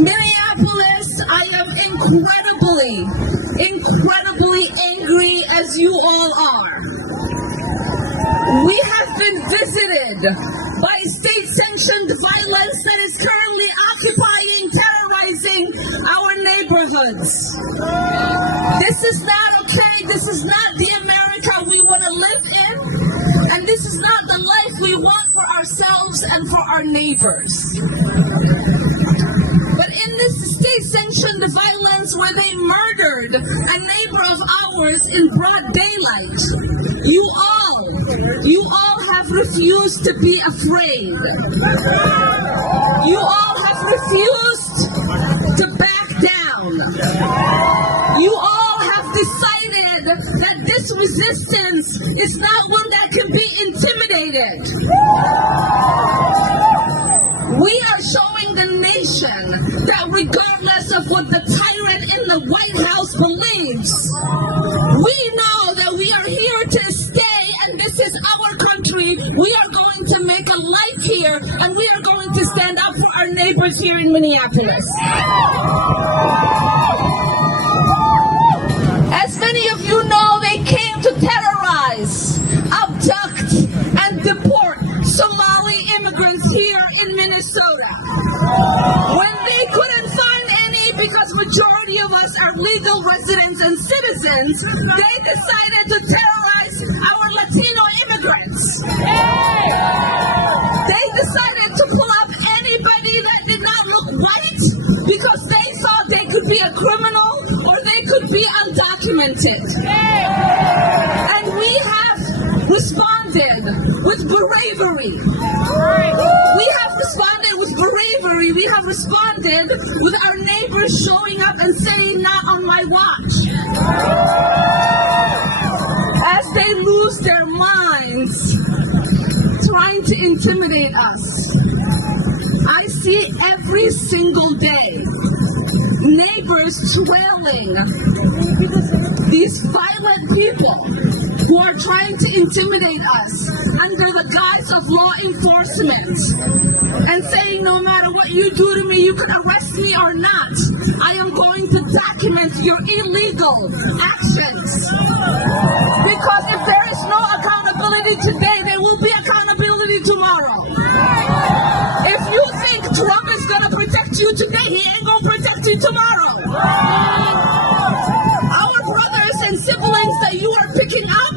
Minneapolis, I am incredibly angry as you all are. We have been visited by state-sanctioned violence that is currently occupying, terrorizing our neighborhoods. This is not okay. This is not the America we want to live in. And this is not the life we want for ourselves and for our neighbors. But in this state-sanctioned violence where they murdered a neighbor of ours in broad daylight, you all have refused to be afraid. You all have refused to back down. You all have decided that this resistance is not one that can be intimidated. We are showing the nation that regardless of what the tyrant in the White House believes, we know that we are here to stay and this is our country. We are going to make a life here and we are going to stand up for our neighbors here in Minneapolis. As many of you know, they came to terrorize, abduct, and deport Somali immigrants here in Minnesota. When they couldn't find any, because majority of us are legal residents and citizens, they decided to terrorize our Latino immigrants. They decided to pull up anybody that did not look white because they thought they could be a criminal or they could be undocumented. And we have responded with bravery. We have responded with bravery. We have responded with our neighbors showing up and saying, not on my watch. As they lose their minds trying to intimidate us, I see every single day neighbors twirling these violent people who are trying to intimidate us under the guise of law enforcement and saying no matter what you do to me, you can arrest me or not. I am going to document your illegal actions. Because if there is no accountability today, there will be accountability tomorrow. If you think Trump is going to protect you today, he ain't going to protect you tomorrow. Our brothers and siblings that you are picking up,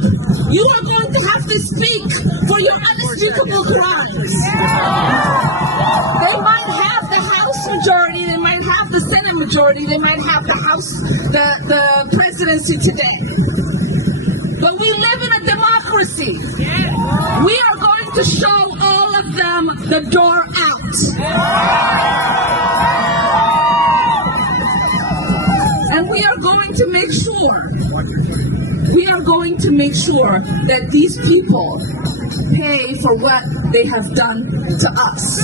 you are going to have to speak for your unspeakable crimes. They might have the House majority, they might have the Senate majority, they might have the House, the presidency today. But we live in a democracy. We are going to show all of them the door out. And we are going to make sure that these people pay for what they have done to us.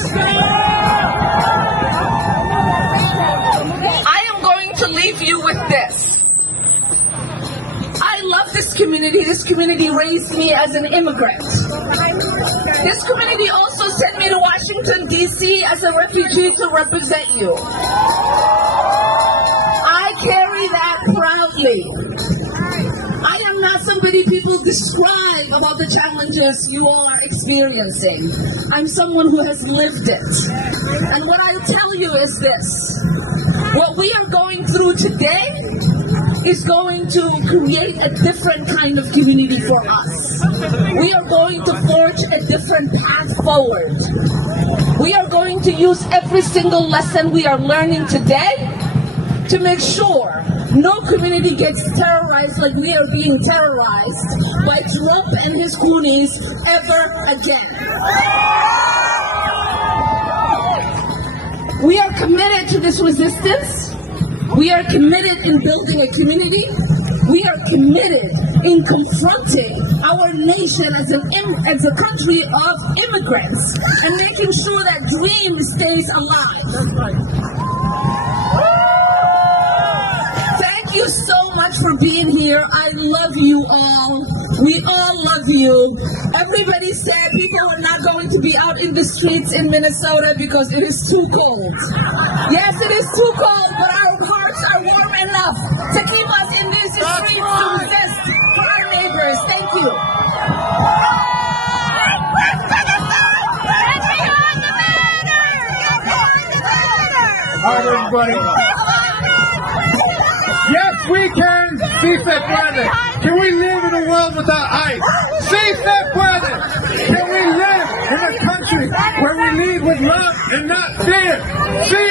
I am going to leave you with this. I love this community. This community raised me as an immigrant. This community also sent me to Washington, D.C. as a refugee to represent you. I carry that proudly. I am not somebody people describe about the challenges you all are experiencing. I'm someone who has lived it. And what I tell you is this. What we are going through today is going to create a different kind of community for us. We are going to forge a different path forward. We are going to use every single lesson we are learning today to make sure no community gets terrorized like we are being terrorized by Trump and his cronies ever again. We are committed to this resistance. We are committed in building a community. We are committed in confronting our nation as a country of immigrants and making sure that dream stays alive. Thank you so much much for being here. I love you all. We all love you. Everybody said people are not going to be out in the streets in Minnesota because it is too cold. Yes, it is too cold, but our hearts are warm enough to keep us in these streets to resist for our neighbors. Thank you. All right, everybody. Yes, we can. Sí se puede. Can we live in a world without ICE? Sí se puede. Can we live in a country where we lead with love and not fear? Sí